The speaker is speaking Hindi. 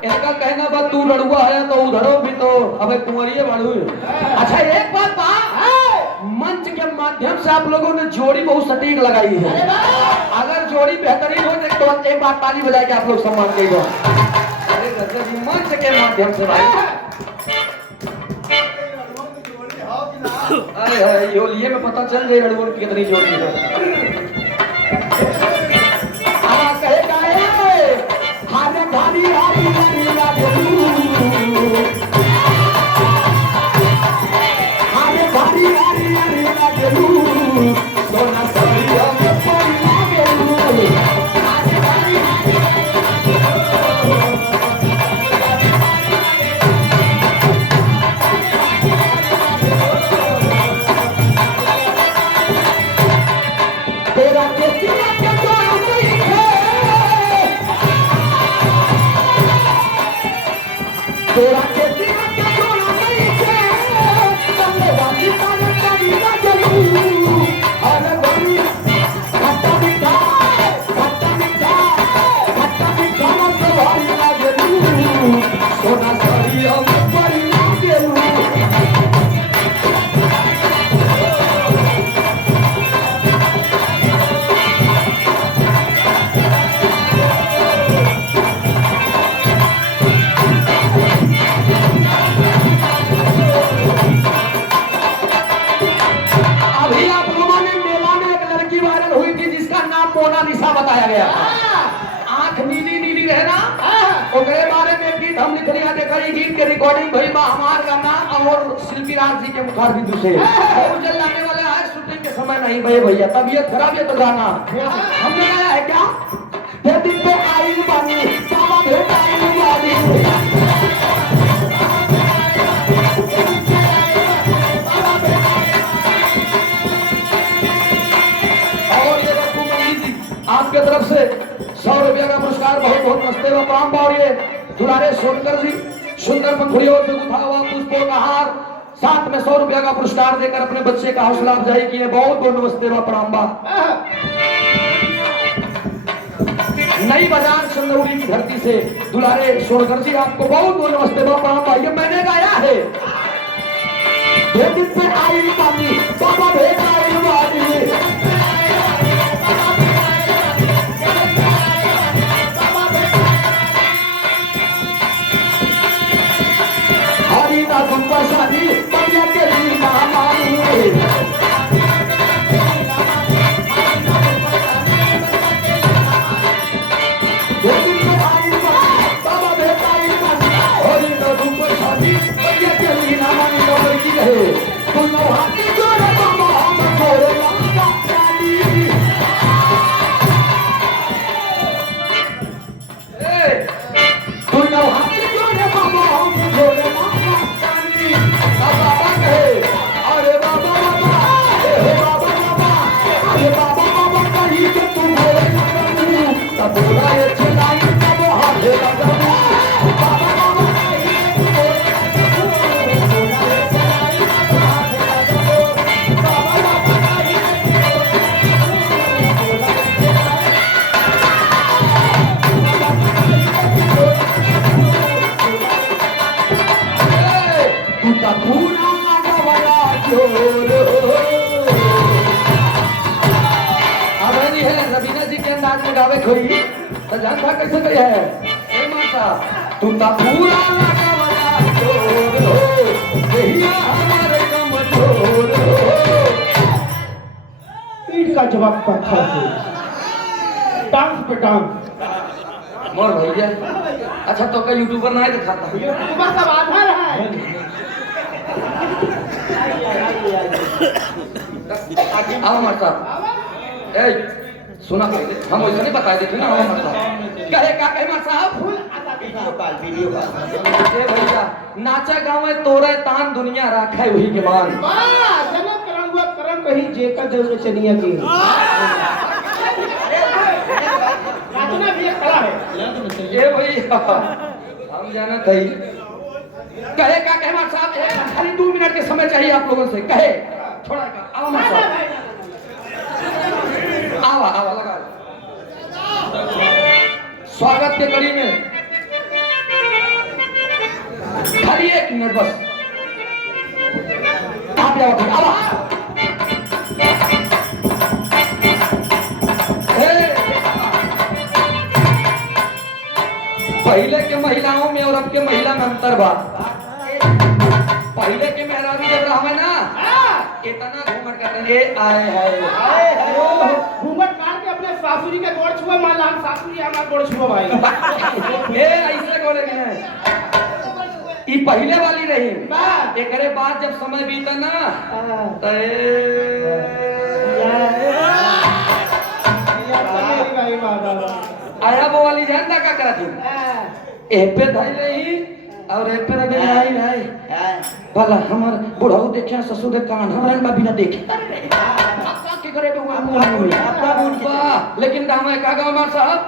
इनका कहना बा तू लड़ुआ है तो उधरो भी तो अबे कुंवरिये बाड़ू। अच्छा एक बात बा, मंच के माध्यम से आप लोगों ने जोड़ी बहुत सटीक लगाई है। अगर जोड़ी बेहतरीन हो तो एक बार ताली बजा के आप लोग सम्मान देगा। अरे गजब, मंच के माध्यम से भाई। अरे योलिये में पता चल जाए लड़ुओं की कितनी जोड़ी है। कहे गाए हारे भारी हारी हारे भारी हारी सोना सरिया में पड़ी लागेलू। तेरा केसिया के जोड़ा नहीं है, तेरा केसिया के जोड़ा नहीं है, तन्ने वाली तारे तारी लागेलू। अरे बड़ी खट्टा मीठा ना से भारी लागेलू। सोना सरिया में पड़ी लागेलू। मोनालिसा बताया गया था। आंख नीली नीली रहना, ओकरे बारे में गीत हम लिख लिया। देखा गीत के रिकॉर्डिंग भई बा हमार गाना और शिल्पी राज जी के मुखार भी दूसरे बहुत जल्द आने वाले हैं। शूटिंग के समय नहीं भई भैया, तबीयत खराब है तो गाना हमने गाया है क्या? दिन पे आई बानी बाबा भेट आई बानी। आपके तरफ से 100 रुपया का पुरस्कार बहुत बहुत नमस्ते व प्रणाम। और ये दुलारे सोनकर जी सुंदर पंखुड़ियों से गुथा हुआ पुष्पों का हार, साथ में 100 रुपया का पुरस्कार देकर अपने बच्चे का हौसला अफजाई किए। बहुत बहुत नमस्ते व प्रणाम। नई बाजार चंदौली की धरती से दुलारे सोनकर जी आपको बहुत बहुत नमस्ते व प्रणाम। ये मैंने गाया है। दिन पे आई बानी बाबा भेट आई बानी। शादी बढ़िया के लीला मानी बाबा बेटाई होली तो धूप शादी बढ़िया के लीला मानी लड़की रहे दोनों हाथी जोड़े बाबा हम जोड़े लंका रानी। दोनों हाथी जोड़े बाबा हम जोड़े लंका। बाबा कहे अरे बाबा बाबा, अरे बाबा बाबा, अरे बाबा बाबा कहीं के तुम बोले लगू तब बोला ये चिल्लाई तब हाथे लगू। बाबा बाबा कहीं के तुम बोले लगू बोला ये चिल्लाई तब हाथे लगू। बाबा बाबा कहीं के तुम बोले लगू बोला ये तू का पूरा रवीना जी के अंदाज में गावे खोई तो जानता कैसे गई है। ए माता तुम तो पूरा लगा वाला जोर हो, यही हमारे कमजोर हो। ईट का जवाब पत्थर से, टांग पे टांग। मोर भैया अच्छा तो का यूट्यूबर ना है दिखाता यूट्यूबर सब आधार है। आओ माता ए सुना पहले हम वैसे नहीं बताए देते ना। आओ माता कहे का कहे माता साहब वीडियो कॉल ए भैया नाचा गाँव में तोरे तान दुनिया राखे वही के मान। वाह जन्नत करंगवा करम कहीं जेकर देव में चनिया की नाचना भी खड़ा है। ए भैया हम जाना थई कहे का कहे मार साहब खाली 2 मिनट के समय चाहिए आप लोगों से कहे थोड़ा का आओ मार साहब आवा आवा लगा स्वागत के कड़ी में खाली 1 मिनट बस आप जाओ आवा पहले के महिलाओं में और अब के महिला में अंतर बा पहले के मेहरारू जब रहा ना इतना घूमट करते ये आए हाय घूमट काट के अपने सासुरी के गोड़ छुआ मान ला हम सासुरी हमारा गोड़ छुआ भाई ए ऐसे बोले नहीं ई पहले वाली रही एकरे बाद जब समय बीता ना तो आया वो वाली जानता क्या करा थी ए पे धाई रही और ए पे रगे आई भाई भला हमर बुढ़ऊ देखे ससुर के कान हमरा बा बिना देखे आपका के करे बा लेकिन दाम है का गांव साहब